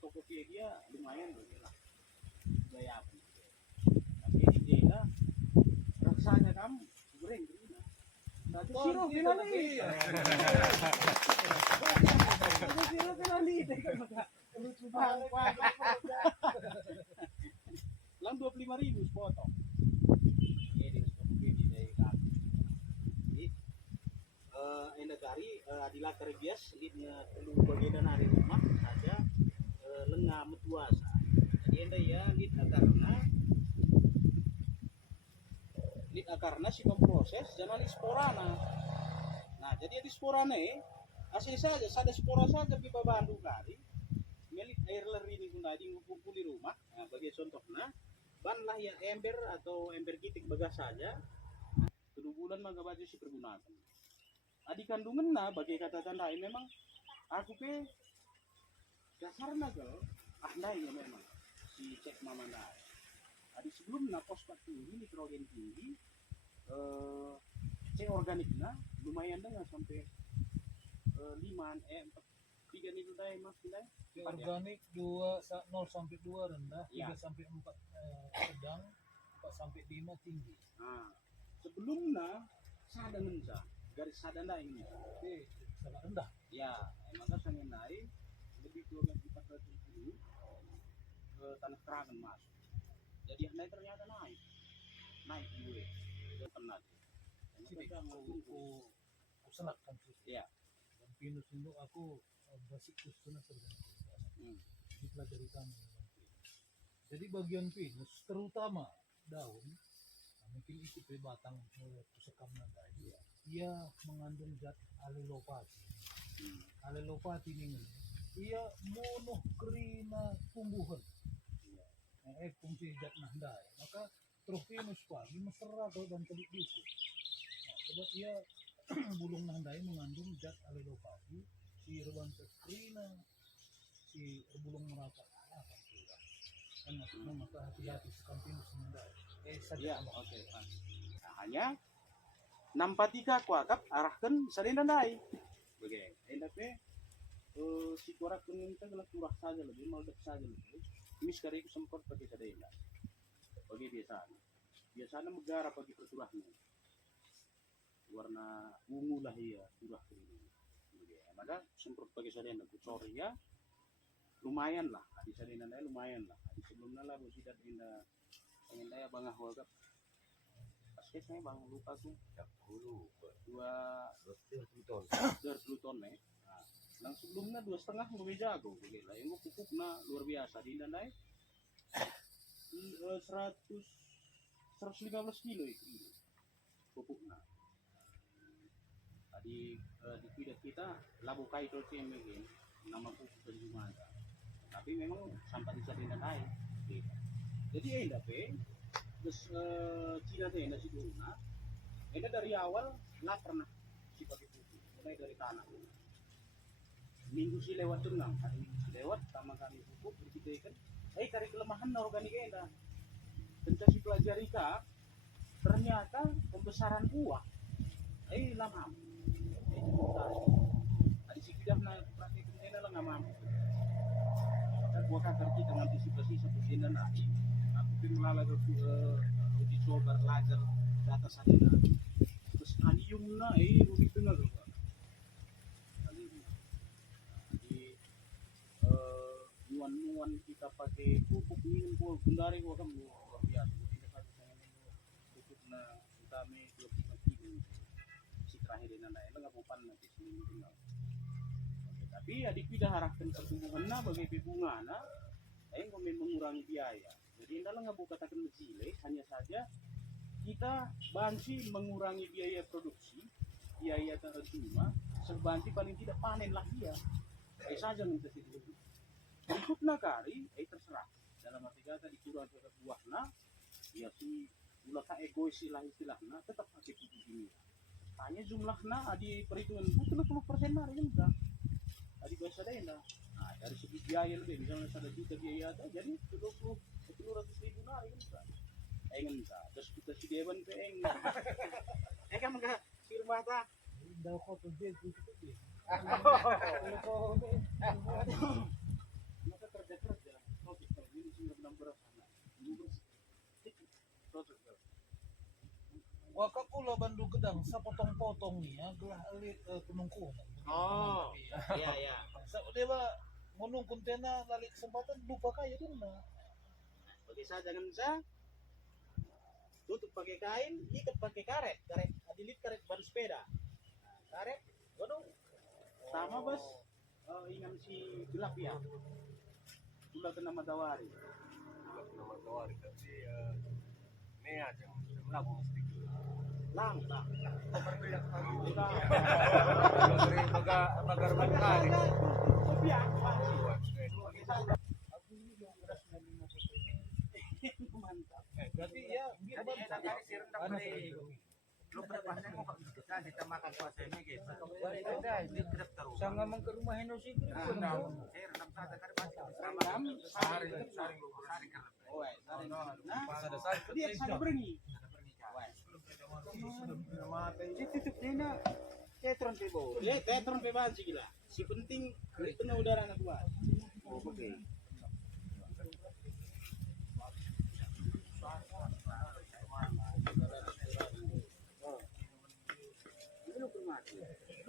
Tokopedia lumayan loh lah gaya apa tapi di dia rasanya kamu goreng gimana satu siro finali satu siro finali lucu banget lang 25.000 sepotong ini Tokopedia dari kami jadi endagari adila kerbias lidnya telu bagian dari rumah saja lengah metuasa jadi enda ya lid akarna si memproses jangan sporana nah jadi di sporana asli saja sada spora saja di babandu kali milik air leri ini guna di ngumpul di rumah nah, bagi contohnya ban lah ya ember atau ember gitik bagas saja kedua bulan maka baju si pergunakan adi kandungan nah bagi kata tanda memang aku ke dasarnya gal andai ya memang si cek mama nah adi sebelumnya fosfat tinggi nitrogen tinggi C organiknya lumayan dengan sampai 5 3 nilai daya mas nilai C organik 0 sampai 2 rendah, 3 ya. sampai 4 sedang, 4 sampai 5 tinggi. Nah, sebelumnya sada menca garis sada naik ini. Sangat rendah. Ya, maka sangat naik lebih kurang 400 kilo ke tanah kerangan masuk. Jadi naik ternyata naik gue pernah. Sini aku senang kan sih. Ya. Dan pinus untuk aku basic senang sebenarnya. Dipelajari kami. Jadi bagian pinus terutama daun, mungkin ikut dari batang pusekam nanti. Ia mengandung zat alelopati. Alelopati ini ia monokrina tumbuhan. Fungsi zat nandai. Maka Tropinus pagi mesra dan telik buku. Sebab ia bulung nandai mengandung zat alelopati, si robantekrina, si bulung merata. Kan maksudnya maka hati-hati sekampinus nandai. Ya, oke. Nah, hanya 643 kuakap arahkan salin nandai. Oke, endapnya si kuarak kuning kita gelap curah saja lebih meledak saja lebih. Ini sekarang itu sempat pakai sadena. Bagi biasanya megara bagi perturahnya warna ungu lah ya curah ini. Maka semprot pakai sadena kucor ya lumayan lah. Di sadena lumayan lah. Di sebelumnya lah busidat indah pengen daya bangah wagap. Pasti saya bang lupa tuh. 20 ton nih. Nah, sebelumnya 2,5 lebih jago, gila. Yang pupuknya luar biasa di Indonesia 115 kilo itu pupuknya. Tadi di video kita labu kaito mungkin nama pupuk dan ada. Tapi memang sampai di sana naik. Jadi enggak terus Cina teh nasi dulunya. Ini dari awal nggak pernah si pakai pupuk, mulai dari tanah. Minggu sih lewat tengah, hari minggu sih lewat sama kami pupuk bersihkan. Cari kelemahan organik enda. Tentu si pelajari kak, ternyata pembesaran buah, lama. Tadi si kita nak praktik enda lah nggak mampu. Dan buah kakar kita mengantisipasi satu enda lagi. Aku pun melalui uji coba belajar data sana. Terus kaliumna, rugi tengah tu. Nuan kita pakai pupuk ini pun kendari gua kan luar biasa. Ini kan pupuk na utama 25 kilo. Si terakhir ini nanda nggak mau panen nanti seminggu tinggal. Tapi adik tidak harapkan pertumbuhan na bagi bunga na, kami mengurangi biaya. Jadi dalam nggak buka katakan menjile, hanya saja kita banci mengurangi biaya produksi, biaya terjuma, sebanci paling tidak panen lah dia. Saja minta sedikit. Berikutnya kari, terserah. Dalam arti kata dikurang ke buahnya, ya si ulah ka egois istilahnya tetap pakai pupuk ini. Hanya jumlahnya di perhitungan 30% lah ya enggak. Tadi biasa deh enggak. Nah, dari segi biaya lebih misalnya 1 juta biaya ada, jadi 200.000 lah ya enggak. Enggak. Terus kita si Dewan ke enggak. Kan enggak firma ta. Dah kau tu dia. gedang sa potong-potong niya gelah elit penungkung. Oh, iya. Sa dia ba ngunung kuntena lali kesempatan lupa kaya dong na. Bagi saya jangan sa tutup pakai kain, ikat pakai karet, adilit karet ban sepeda. Nah, karet, waduh, sama bos. Ingat si gelap ya. Sudah kena matahari. Tapi ini aja melakukan mesti Lang. magar kali. Mantap. Berarti ya Lu berpasnya kok kita makan puasanya gitu. sangat mang ke rumah Heno sih. Saya rendam saja kan sehari Oh, dia sana berengi. Tetron pe bahan sih gila. Si penting kena udara anak gua. Oh, oke.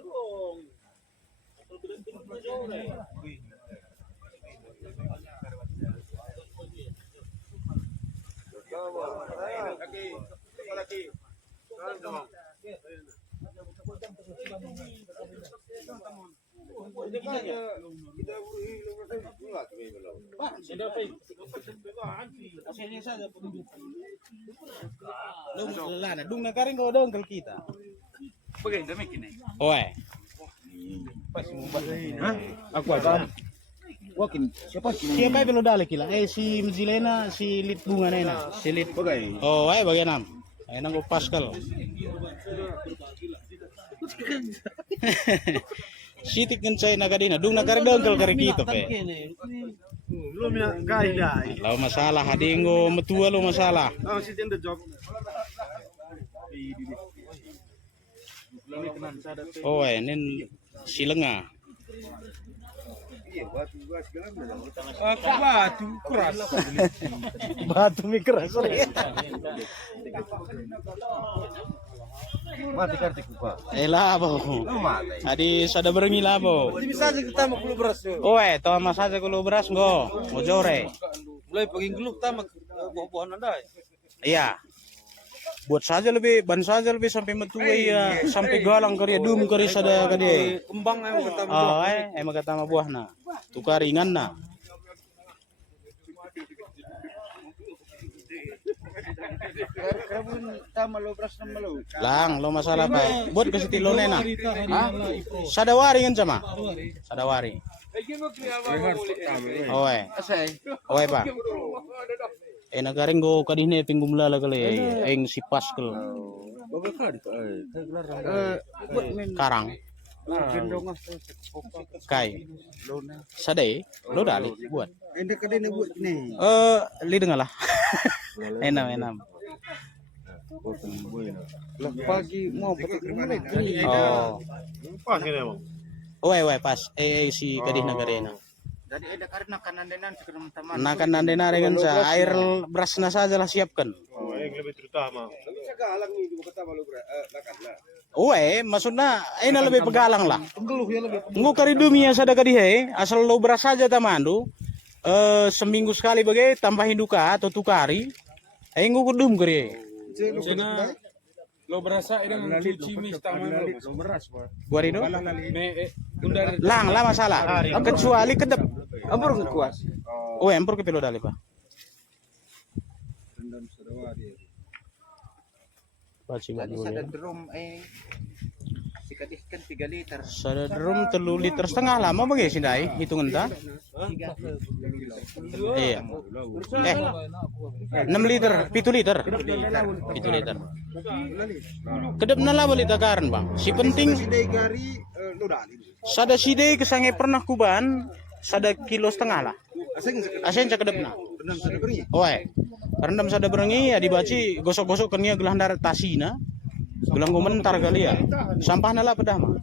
Dong. Kalau berhenti jauh deh. Dung nakaring kau dongkel kita. Bagaimana demikian ini? Oi. Aku akan. Wakin siapa yang belum dale kila? Si Mzilena, si Lit bunga nena, si Lit. Oh, bagian enam. Enam go Pascal. Sitik kan saya nagadina, dung nagari dongkel kari kita pe. Belum ya kaya. Lalu masalah hadingo metua lo masalah. Oh, si the job. Ini kena sadar. Oh, ini si lenga. Iya, batu segala Aku batu keras. Batu mi keras. Mati kartik kupa. Elah bo. Mati. Adi sada berengi lah bo. Bisa aja kita mau keluar beras tuh. Oh, toma saja kalau beras go. Mau jore. Mulai pagi geluh tamak buah-buahan anda. Iya. Buat saja lebih, ban saja lebih sampai metuai ya, sampai galang kari dum kari sada kadi. Kembang emang kata Oh, emang kata ma buah na. Tukar ringan na. Kabun tama lo beras na malo. Lang, lo masalah pa. Buat kasi tilo na. Sada wari kan sama. Sada wari. Oh, Asay. Oh, pa. Nagaring go kadihne pinggumlala kali aing si Pascal. Baga ka dito Karang. Kai. Sadai, lo dali buat. Ende ka din buat ni. Li dengalah. Enam. Lah pagi mau pakai kemana? Oh. Pas kene mo. Oh, pas. Si kadih nagarena. Jadi ada karena kanandenan sekarang teman. Nakan nandena dengan sa air berasna saja lah siapkan. Oh, yang lebih terutama. Tapi saya galang nih dua kata malu lakat lah. Oh, maksudnya ina lebih pegalang lah. Ngu kari dumia sada kadihe asal lo beras saja tamandu. Seminggu sekali bagai tambahin duka atau tukari. Ngu kudum kari. Lo berasa ini mencuci mie tangan lo beras. Gua rido. Undar Lang lah masalah. Kecuali kedep. Ampur kuas. Oh, empur ke pilo dali pak. Rendam sedawari. Baci Jadi sada drum sikadihkan 3 liter. Sada drum 3 liter setengah lama bagai sindai hitungan ta. Iya. 6 liter, 7 liter. 7 liter. Kedep na lah balik takaran bang. Si penting Sidai gari lo dali. sada sidai kesange pernah kuban sada kilo setengah lah. Asen cak kedep na. Rendam sada beri. Oh, rendam sada berengi ya dibaci gosok-gosok kenia gelah ndar tasina. Gelang komentar kali ya. Sampah nala pedah mah.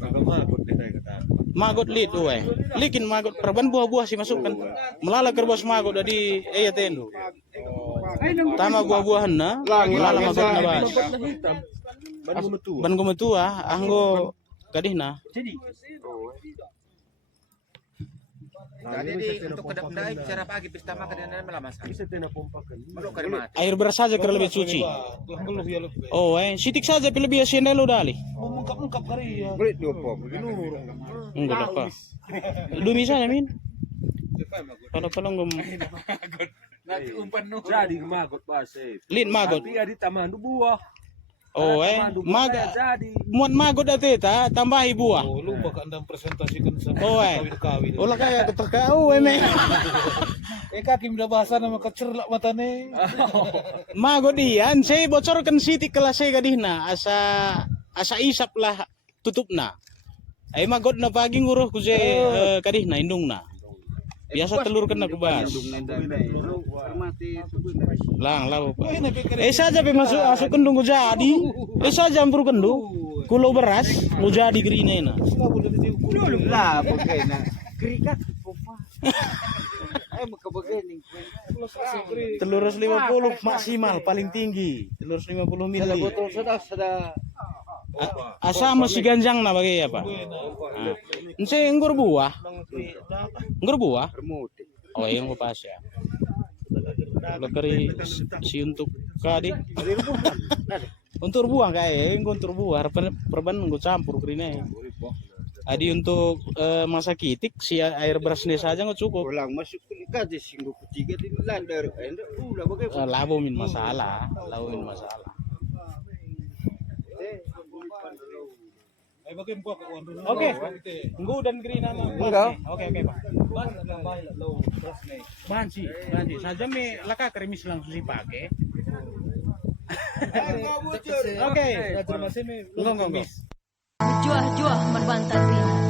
Agama ikut deh kata. Magot lit we. Likin magot perban buah-buah sih masukkan. Melala kerbos magot dari tendu. Tama buah-buahan na. Wala magot na bas. Ban gumetu. Ban gumetua, anggo kadih na. Jadi untuk kedap-kedai bicara pagi pesta makan dan melamas. Bisa tena pompakan. Meluk kali mati. Air beras saja kira lebih suci. Oh, sitik saja lebih biasa lo dali. Mengungkap kari ya. Boleh diopo. Enggak apa. Dumi saja min. Kalau ngom Jadi magot base. lin magot. Tapi adi tamandu buah. Oh, maga muat magot ate ta tambahi buah. Oh, lu bakal andam presentasikan sama Oh, kawin-kawin. Ulah kayak ketika me. Kaki udah bahasa nama kecerlak matane. Magot dian, saya bocorkan sitik kelas saya kadihna asa isap lah tutupna. Ay magot na pagi nguruh ku saya kadihna indungna. Biasa telur kena kubas. Lang law. Saja pe masuk kendung jadi. Saja ampur kendung. Kulo beras mau jadi gerina. Lah, bagaimana? Kerikat popa. Makabagaling. Telur 50 maksimal paling tinggi. Telur 50 mili. Botol sudah. Asa masih ganjang na bagay apa? Nse nggur buah. Nggur buah. Oh, yang ko pasya. Kalau kari si untuk kadi. Untuk buah kayak untuk buah perban nggo campur kerina. Adi untuk masa kitik si air berasnya saja nggak cukup. Ulang masuk kuliah di singgung ketiga di landar. Udah bagaimana? Labo min masalah. Oke. Nggo dan gerina na. Oke, Pak. Banci. Saja me laka kremis langsung dipakai. Oke. Terima kasih me. Enggak. Juah-juah merbantah rina.